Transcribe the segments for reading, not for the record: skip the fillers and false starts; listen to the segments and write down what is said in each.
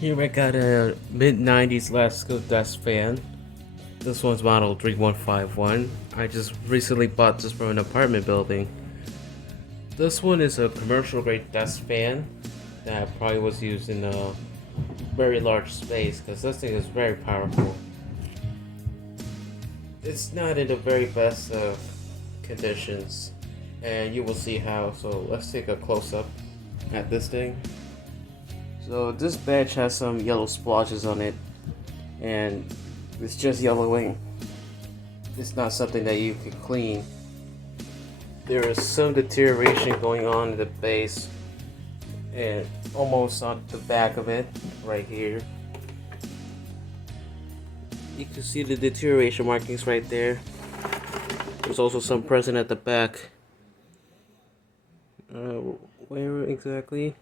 Here I got a mid-90s Lasko Desk Fan. This one's model 3151. I just recently bought this from an apartment building. This one is a commercial grade desk fan that probably was used in a very large space because this thing is very powerful. It's not in the very best of conditions, and you will see how. So let's take a close-up at this thing. So this badge has some yellow splotches on it, and it's just yellowing. It's not something that you could clean. There is some deterioration going on in the base and almost on the back of it, right here. You can see the deterioration markings right there. There's also some present at the back. Where exactly?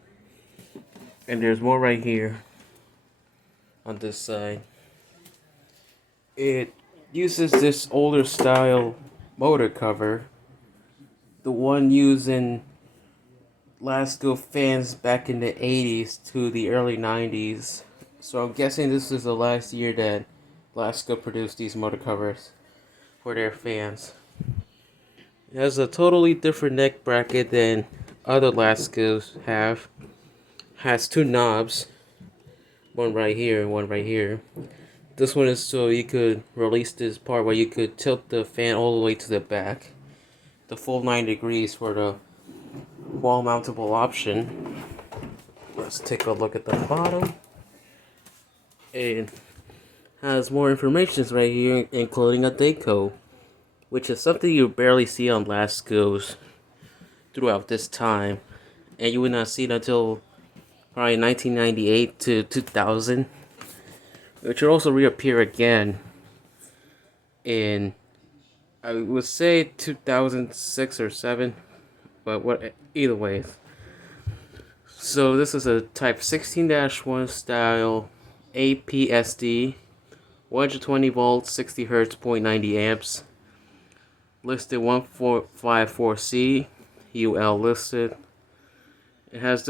And there's more right here on this side. It uses this older style motor cover, the one used in Lasko fans back in the 80s to the early 90s. So I'm guessing this is the last year that Lasko produced these motor covers for their fans. It has a totally different neck bracket than other Laskos have. Has two knobs, one right here and one right here. This one is so you could release this part where you could tilt the fan all the way to the back, the full 90 degrees for the wall mountable option. Let's take a look at the bottom. It has more information right here, including a date code, which is something you barely see on Laskos throughout this time, and you would not see it until probably 1998 to 2000, which will also reappear again in, I would say, 2006 or 7, but either way. So this is a Type 16-1 style APSD, 120 volts, 60 hertz, 0.90 amps, listed 1454C, UL listed. It has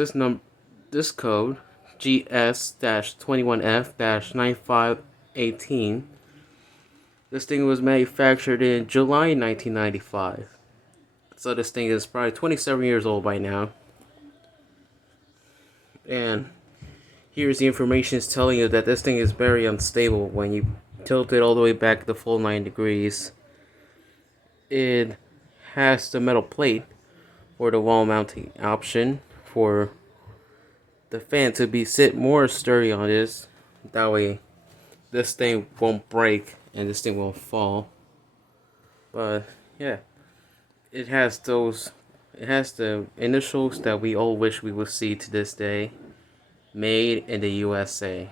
this code, GS-21F-9518. This thing was manufactured in July 1995. So this thing is probably 27 years old by now. And here's the information it's telling you that this thing is very unstable when you tilt it all the way back the full 9 degrees. It has the metal plate for the wall mounting option for the fan to sit more sturdy on this. That way this thing won't break and this thing won't fall. But yeah, it has the initials that we all wish we would see to this day. Made in the USA.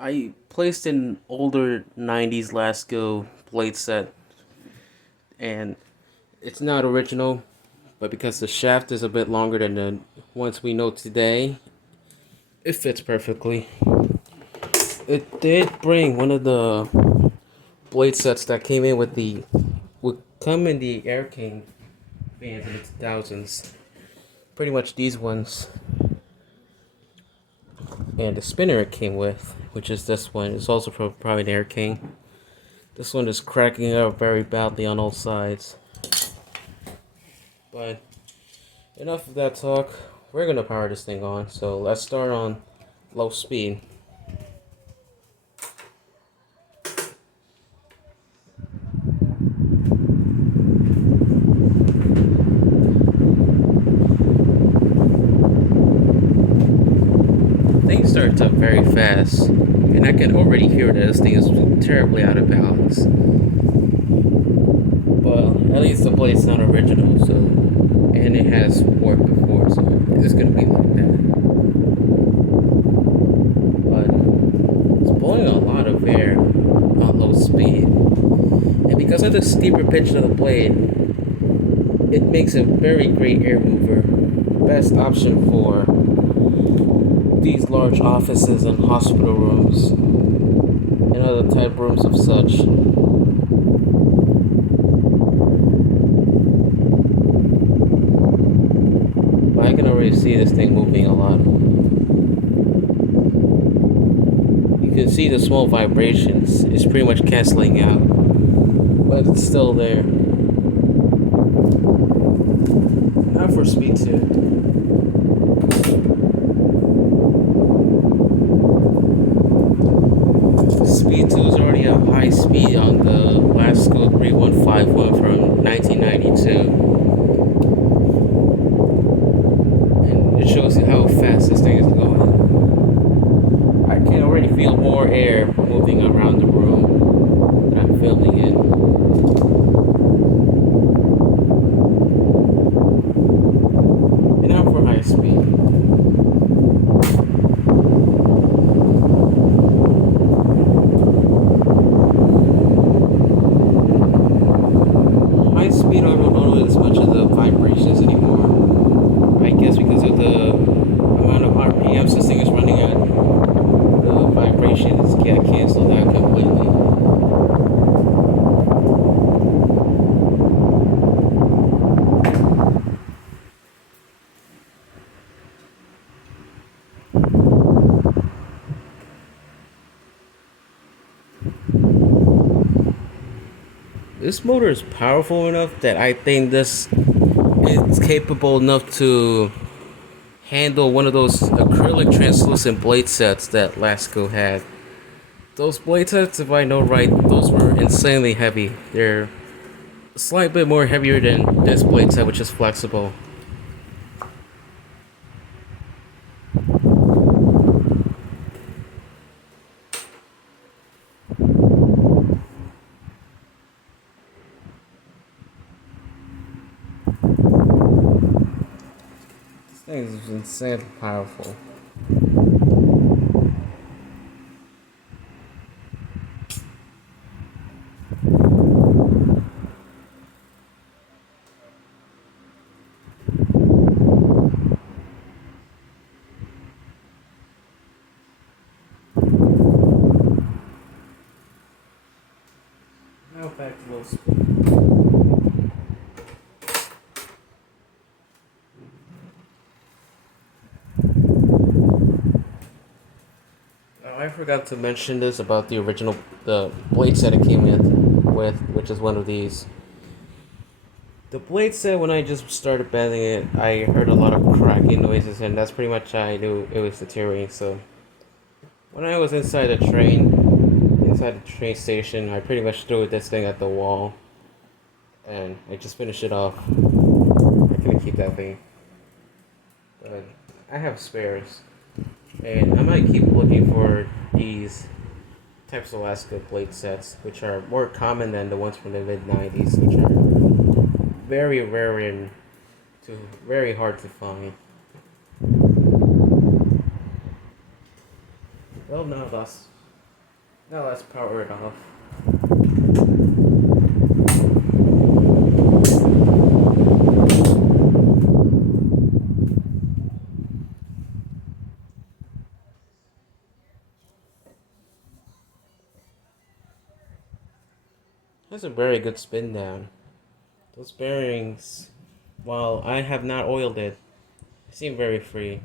I placed an older 90s Lasko blade set, and it's not original, but because the shaft is a bit longer than the ones we know today, it fits perfectly. It did bring one of the blade sets that came in would come in the Air King fans in the 2000s. Pretty much these ones. And the spinner it came with, which is this one, is also from probably an Air King. This one is cracking up very badly on all sides. But enough of that talk. We're gonna power this thing on, so let's start on low speed. Things starts up very fast, and I can already hear that this thing is terribly out of balance. Well, at least the blade's not original, so, and it has worked before, so it's gonna be like that. But it's blowing a lot of air on low speed, and because of the steeper pitch of the blade, it makes a very great air mover. Best option for these large offices and hospital rooms and other type rooms of such. But I can already see this thing moving a lot. can see the small vibrations. It's pretty much canceling out, but it's still there. Now for speed 2. Speed 2 is already a high speed on the Lasko 3151 from 1992. And it shows you how fast this thing is going. I can already feel more air moving around the room that I'm filming in. And now for high speed. High speed, I don't notice much of the vibrations anymore. I guess because of the amount of RPMs this thing is running at, the vibrations get canceled out completely. This motor is powerful enough that I think this is capable enough to handle one of those acrylic translucent blade sets that Lasko had. Those blade sets, if I know right, those were insanely heavy. They're a slight bit more heavier than this blade set, which is flexible. This thing is insanely powerful. Now back to low speed. I forgot to mention this about the original the blade set it came with, which is one of these. The blade set, when I just started bending it, I heard a lot of cracking noises, and that's pretty much how I knew it was deteriorating. So when I was inside the train station, I pretty much threw this thing at the wall, and I just finished it off. I couldn't keep that thing, but I have spares. And I might keep looking for these types of Lasko blade sets, which are more common than the ones from the mid-90s, which are very rare and very hard to find. Well, now let's power it off. That's a very good spin down. Those bearings, while I have not oiled it, seem very free.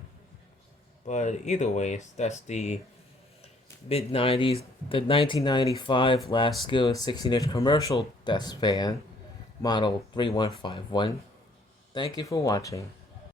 But either way, that's the mid-90s, the 1995 Lasko 16-inch commercial desk fan, model 3151. Thank you for watching.